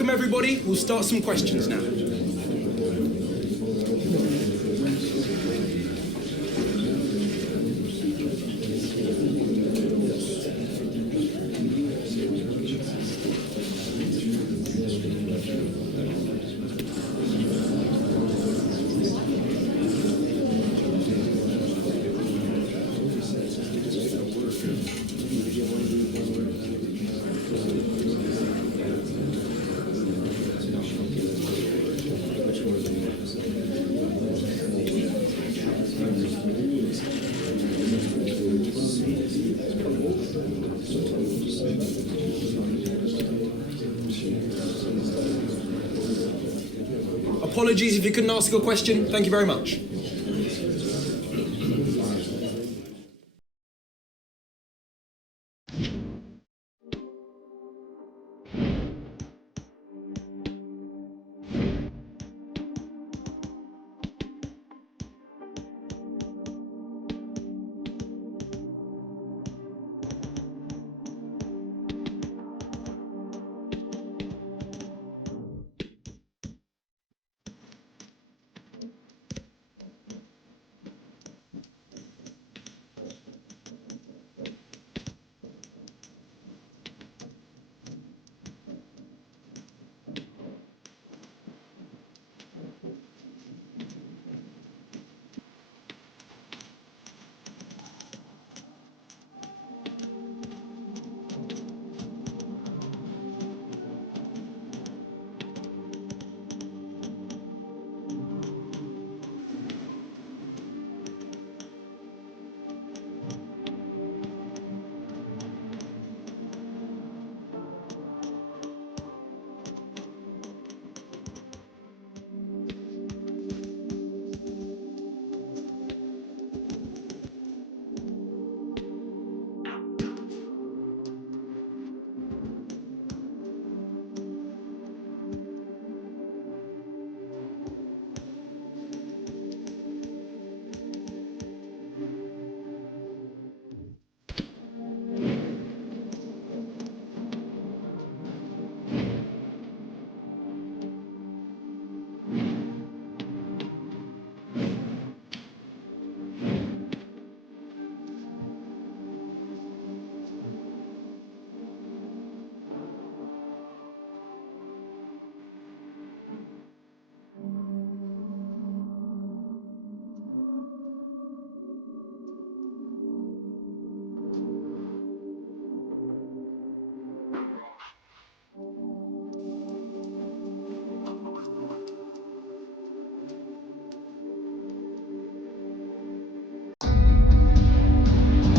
welcome everybody. We'll start some questions now. Apologies if you couldn't ask a question. Thank you very much.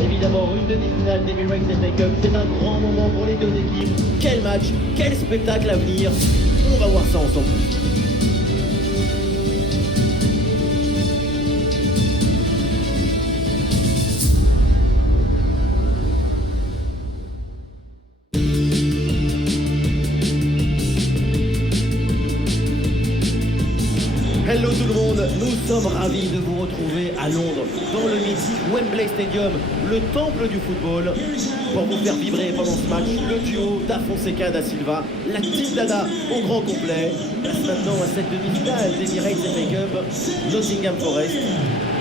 Évidemment, une demi-finale d'Emirates FA Cup, c'est un grand moment pour les deux équipes. Quel match, quel spectacle à venir. On va voir ça ensemble. Hello tout le monde, nous sommes ravis de vous retrouver à Londres, dans le mythique Wembley Stadium, le temple du football, pour vous faire vibrer pendant ce match le duo Da Fonseca da Silva, la Team Dada au grand complet. Place maintenant à cette demi-finale d'Emirates FA Cup, Nottingham Forest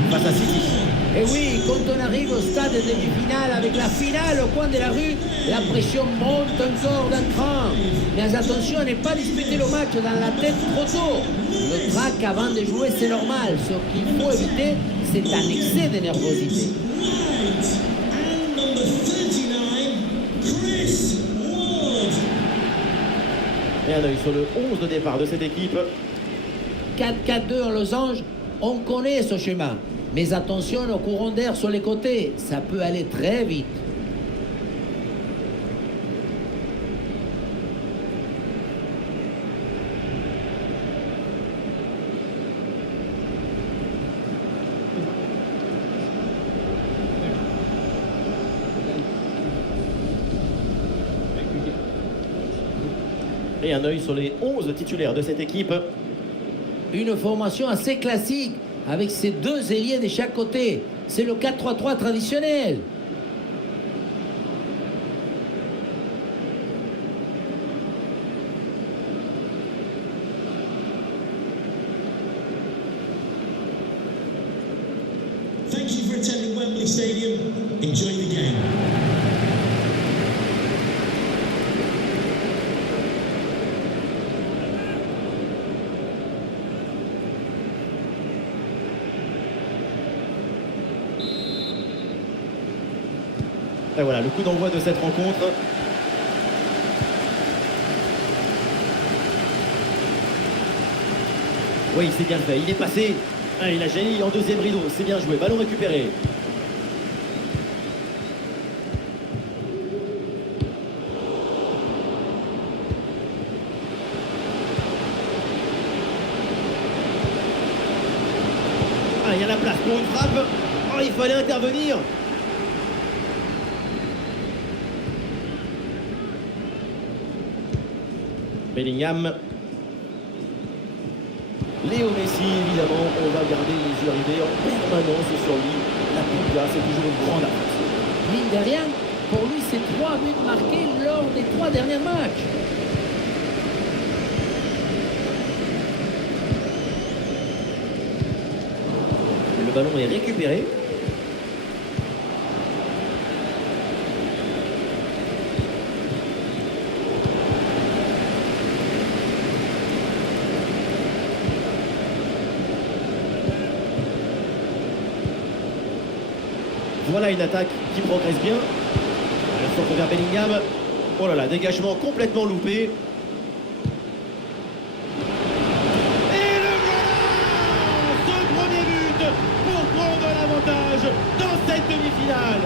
face à City. Et oui, quand on arrive au stade de demi-finale avec la finale au coin de la rue, la pression monte encore d'un cran. Mais attention à ne pas disputer le match dans la tête trop tôt. Le trac avant de jouer, c'est normal. Ce qu'il faut éviter, c'est un excès de nervosité. Et un œil sur le 11 de départ de cette équipe. 4-4-2 en losange, on connaît ce schéma. Mais attention aux courants d'air sur les côtés, ça peut aller très vite. Et un œil sur les 11 titulaires de cette équipe. Une formation assez classique, avec ces deux ailiers de chaque côté. C'est le 4-3-3 traditionnel. Thank you for attending Wembley Stadium. Enjoy the game. Et voilà, le coup d'envoi de cette rencontre. Oui, c'est bien fait, il est passé. Ah, il a jailli en deuxième rideau, c'est bien joué, ballon récupéré. Ah, il y a la place pour une frappe. Oh, il fallait intervenir. Bellingham. Léo Messi, évidemment, on va garder les yeux rivés en permanence sur lui. La Pulga, c'est toujours une grande avance. Mine de rien, pour lui, c'est 3 buts marqués lors des 3 derniers matchs. Le ballon est récupéré. Voilà une attaque qui progresse bien. Le centre vers Bellingham. Oh là là, dégagement complètement loupé. Et le voilà! Ce premier but pour prendre l'avantage dans cette demi-finale.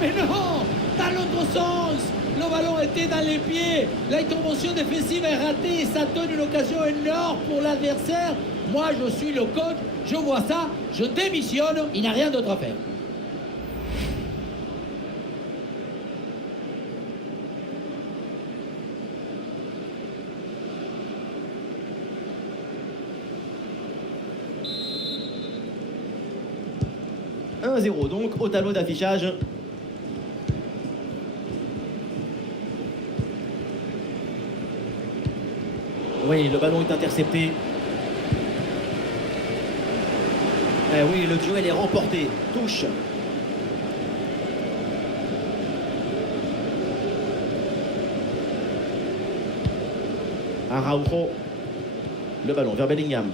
Mais non, dans l'autre sens. Le ballon était dans les pieds. L'intervention défensive est ratée et ça donne une occasion énorme pour l'adversaire. Moi, je suis le coach, je vois ça, je démissionne, il n'a rien d'autre à faire. « 1-0 donc au tableau d'affichage. Oui, le ballon est intercepté. Eh oui, le duel est remporté. Touche. Araujo. Le ballon vers Bellingham.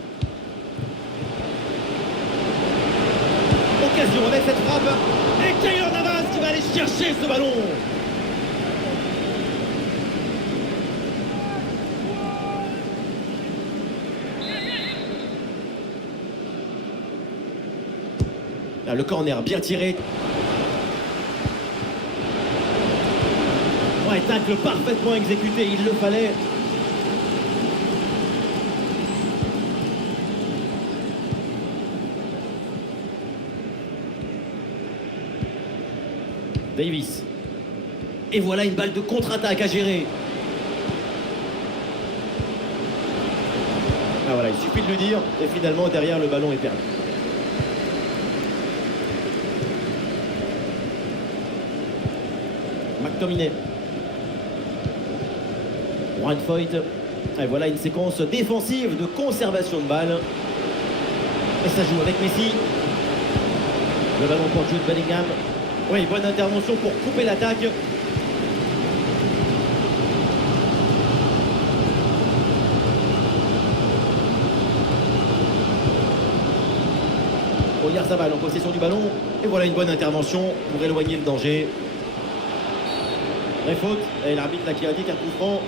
Occasion avec cette frappe. Et Keylor Navas qui va aller chercher ce ballon. Là, le corner bien tiré. Ouais, tacle parfaitement exécuté, il le fallait. Davis. Et voilà une balle de contre-attaque à gérer. Ah voilà, il suffit de le dire. Et finalement, derrière, le ballon est perdu. McTominay. Juan Foyt. Et voilà une séquence défensive de conservation de balle. Et ça joue avec Messi. Le ballon pour Jude Bellingham. Oui, bonne intervention pour couper l'attaque. Oyarzabal en possession du ballon. Et voilà une bonne intervention pour éloigner le danger. Vraie faute. Et l'arbitre là qui a dit qu'un coup franc.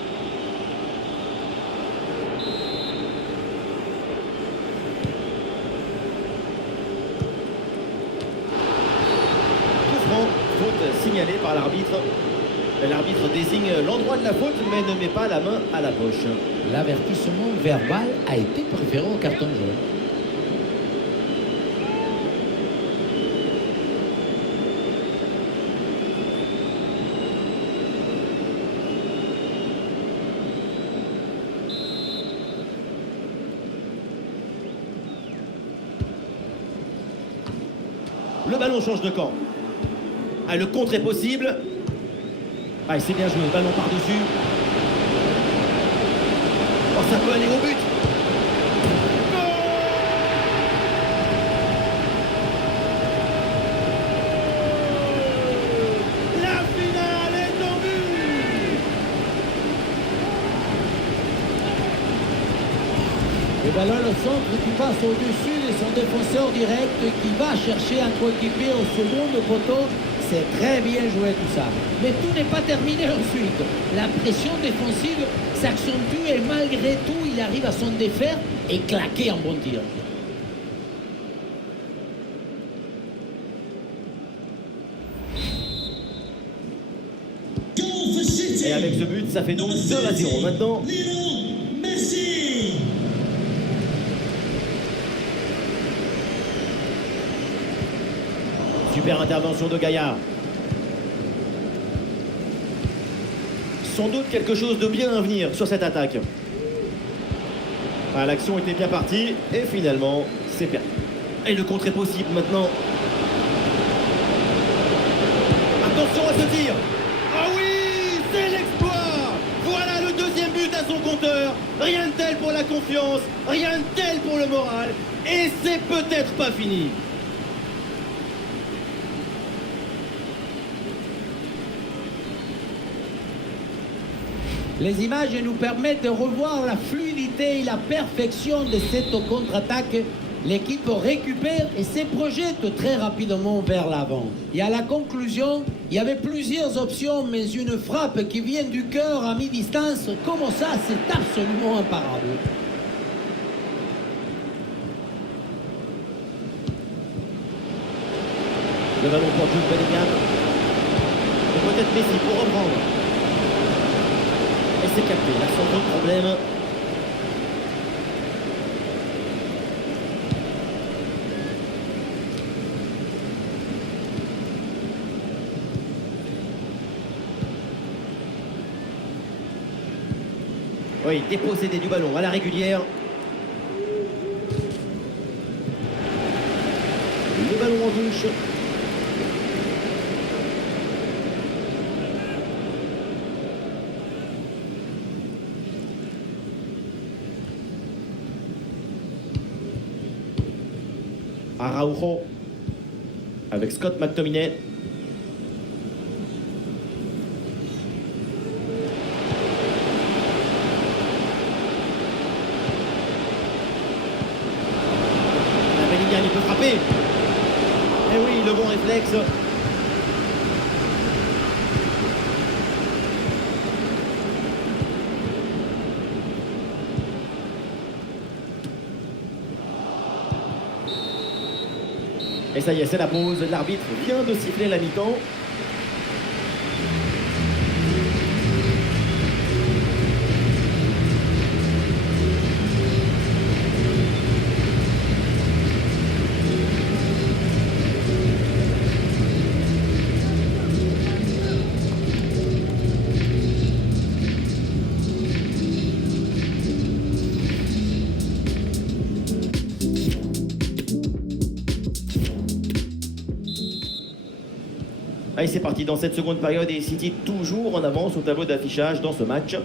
Faute signalée par l'arbitre. L'arbitre désigne l'endroit de la faute mais ne met pas la main à la poche. L'avertissement verbal a été préféré au carton jaune. Le ballon change de camp. Ah, le contre est possible. Ah, c'est bien joué, ballon par-dessus. Oh, ça peut aller au but. La finale est en vue. Le ballon au centre qui passe au-dessus de son défenseur direct qui va chercher un coéquipier au second poteau. C'est très bien joué tout ça. Mais tout n'est pas terminé ensuite. La pression défensive s'accentue et malgré tout, il arrive à s'en défaire et claquer un bon tir. Goal for City. Et avec ce but, ça fait donc 2-0 maintenant. Lionel Messi. Super intervention de Gaillard. Sans doute quelque chose de bien à venir sur cette attaque. Ah, l'action était bien partie et finalement, c'est perdu. Et le contre est possible maintenant. Attention à ce tir. Ah oui, c'est l'exploit. Voilà le deuxième but à son compteur. Rien de tel pour la confiance, rien de tel pour le moral. Et c'est peut-être pas fini. Les images nous permettent de revoir la fluidité et la perfection de cette contre-attaque. L'équipe récupère et se projette très rapidement vers l'avant. Et à la conclusion, il y avait plusieurs options, mais une frappe qui vient du cœur à mi-distance, comme ça, c'est absolument imparable. Le ballon pour Jude Bellingham. Et peut-être Messi pour reprendre. Et c'est capté, là sans trop de problème. Oui, dépossédé du ballon à la régulière. Le ballon en touche. Araujo avec Scott McTominay. Bellingham, il peut frapper. Et oui, le bon réflexe. Et ça y est, c'est la pause. L'arbitre vient de siffler la mi-temps. Allez, c'est parti dans cette seconde période et City toujours en avance au tableau d'affichage dans ce match.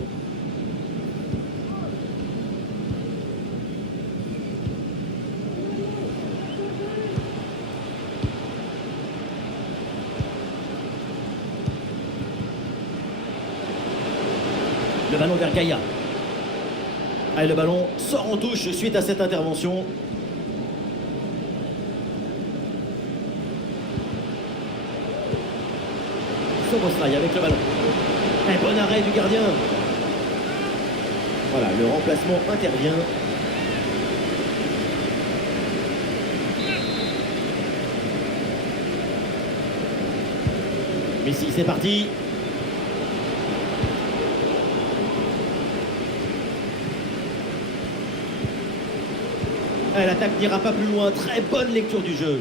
Le ballon vers Gaïa. Allez, le ballon sort en touche suite à cette intervention. Soboslai avec le ballon. Un bon arrêt du gardien. Voilà, le remplacement intervient. Messi, c'est parti. L'attaque n'ira pas plus loin. Très bonne lecture du jeu.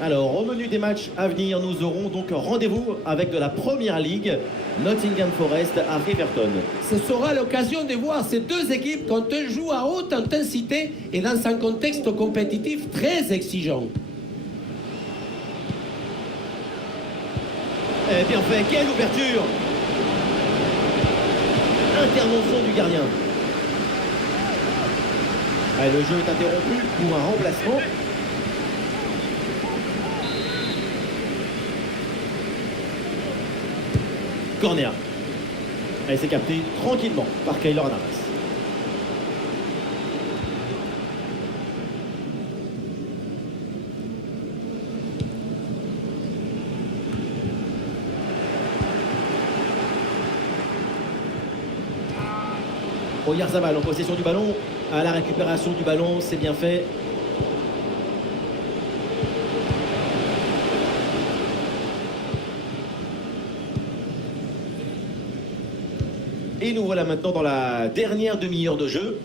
Alors, au menu des matchs à venir, nous aurons donc rendez-vous avec de la Première Ligue, Nottingham Forest à Everton. Ce sera l'occasion de voir ces deux équipes quand elles jouent à haute intensité et dans un contexte compétitif très exigeant. Bien fait, quelle ouverture! Intervention du gardien. Allez, le jeu est interrompu pour un remplacement. Corner. Allez, c'est capté tranquillement par Keylor Navas. Oyarzabal en possession du ballon. À la récupération du ballon, c'est bien fait. Et nous voilà maintenant dans la dernière demi-heure de jeu.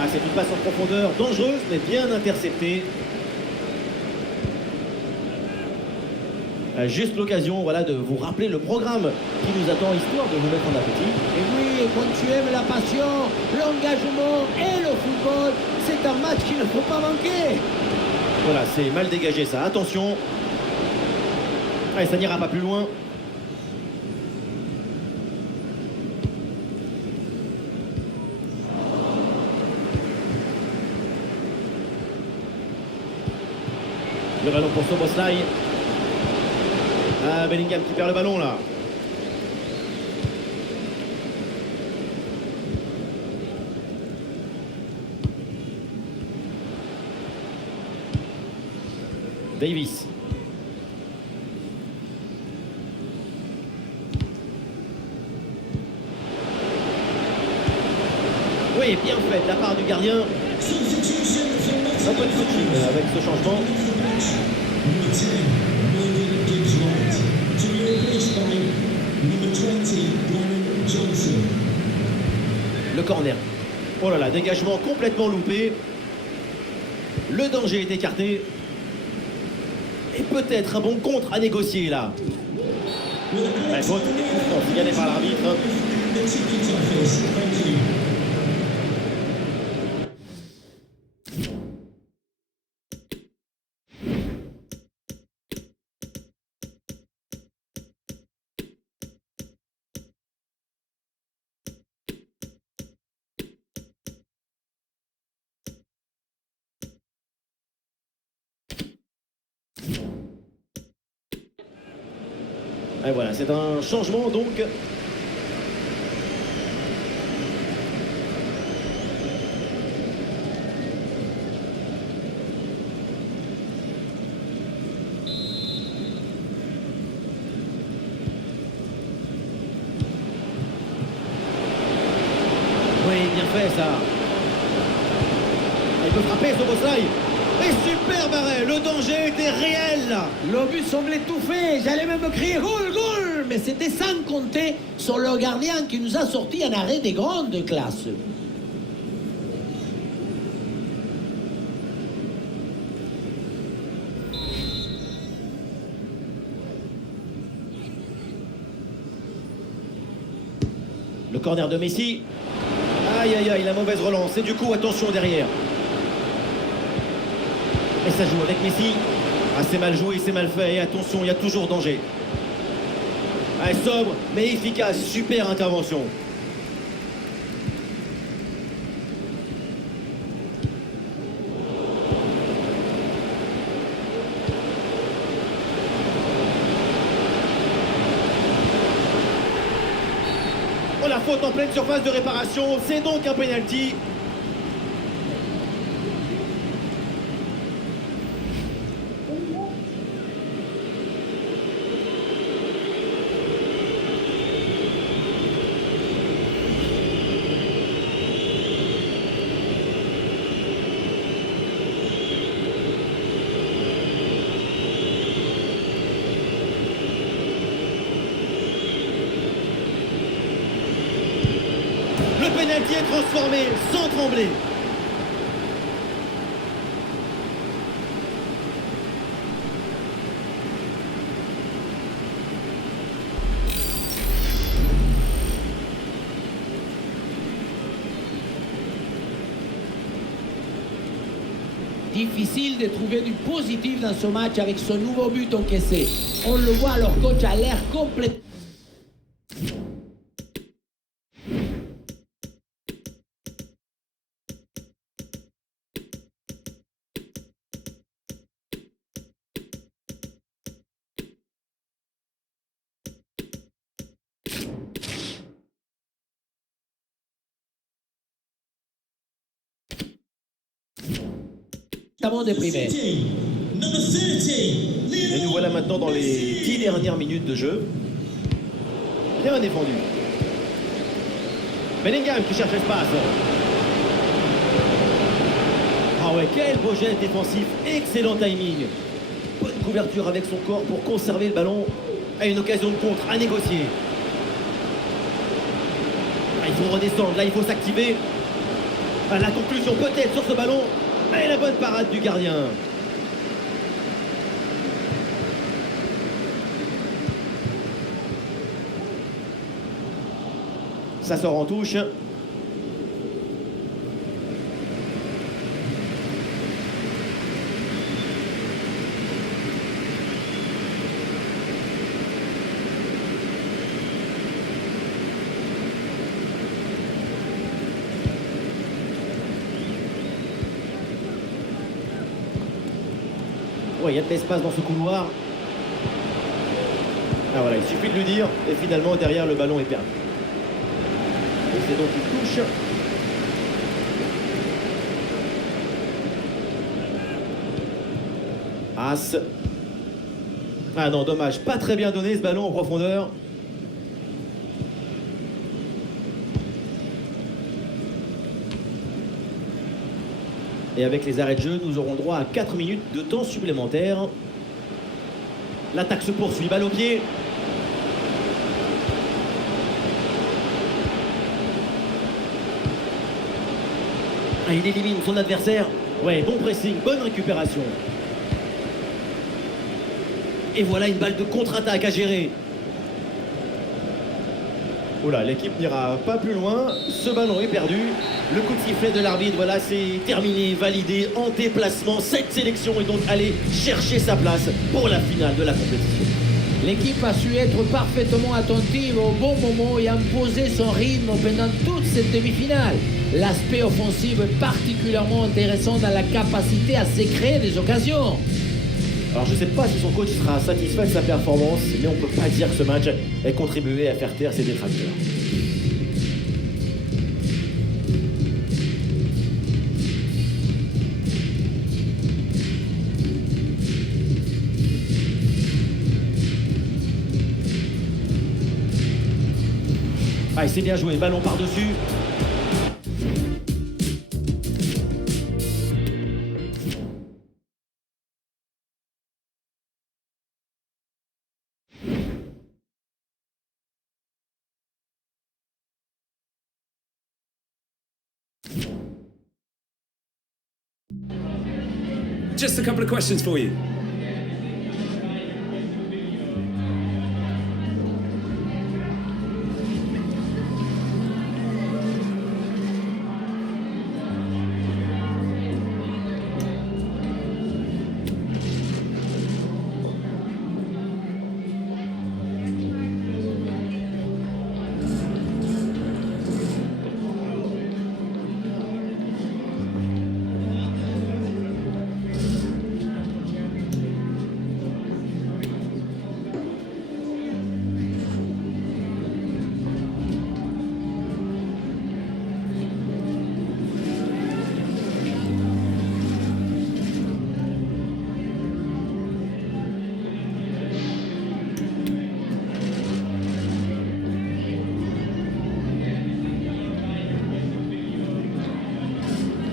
Ah, c'est une passe en profondeur dangereuse, mais bien interceptée. Juste l'occasion, voilà, de vous rappeler le programme qui nous attend, histoire de vous mettre en appétit. Et oui, quand tu aimes la passion, l'engagement et le football, c'est un match qu'il ne faut pas manquer. Voilà, c'est mal dégagé ça. Attention. Allez, ça n'ira pas plus loin. Le ballon pour Soboslai. Ah, Bellingham qui perd le ballon là. Davis. Oui, bien fait de la part du gardien. Substitution from Un peu de coaching avec ce changement. number 10, Morgan Gibbs-White, to be replaced by number 20, Brennan Johnson. Le corner. Oh là là, dégagement complètement loupé. Le danger est écarté. Et peut-être un bon contre à négocier là. La faute signalée par l'arbitre. The ticket office, thank you. Et voilà, c'est un changement donc. Oui, bien fait ça. Il peut frapper Soboslai. Et super arrêt, le danger était réel là. Le but semblait tout fait, j'allais même crier goal, goal, mais c'était sans compter sur le gardien qui nous a sorti un arrêt de grande classe. Le corner de Messi. Aïe aïe aïe, la mauvaise relance. Et du coup, attention derrière. Et ça joue avec Messi. Ah, c'est mal joué, c'est mal fait. Et attention, il y a toujours danger. Ah, sobre, mais efficace. Super intervention. Oh, la faute en pleine surface de réparation. C'est donc un penalty. Le pénalty est transformé sans trembler. Difficile de trouver du positif dans ce match avec ce nouveau but encaissé. On le voit, leur coach a l'air complètement déprimé. Number 30, Et nous voilà maintenant dans les 10 dernières minutes de jeu. Bien défendu. Bellingham qui cherche l'espace. Ah ouais, quel beau geste défensif. Excellent timing. Bonne couverture avec son corps pour conserver le ballon. À une occasion de contre à négocier. Ah, il faut redescendre, là il faut s'activer. Ah, la conclusion peut-être sur ce ballon. Et la bonne parade du gardien. Ça sort en touche. Ouais, il y a de l'espace dans ce couloir. Ah voilà, il suffit de lui dire. Et finalement, derrière, le ballon est perdu. Et c'est donc une touche. As. Ah non, dommage. Pas très bien donné ce ballon en profondeur. Et avec les arrêts de jeu, nous aurons droit à 4 minutes de temps supplémentaire. L'attaque se poursuit, balle au pied. Ah, il élimine son adversaire. Ouais, bon pressing, bonne récupération. Et voilà une balle de contre-attaque à gérer. Oula, l'équipe n'ira pas plus loin. Ce ballon est perdu. Le coup de sifflet de l'arbitre, voilà, c'est terminé, validé, en déplacement. Cette sélection est donc allée chercher sa place pour la finale de la compétition. L'équipe a su être parfaitement attentive au bon moment et imposer son rythme pendant toute cette demi-finale. L'aspect offensif est particulièrement intéressant dans la capacité à se créer des occasions. Alors je ne sais pas si son coach sera satisfait de sa performance, mais on ne peut pas dire que ce match ait contribué à faire taire ses détracteurs. Ah, c'est bien joué, ballon par-dessus. Just a couple of questions for you.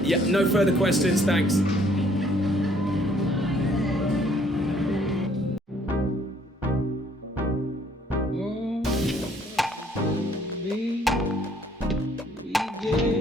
Yeah, no further questions, thanks. We get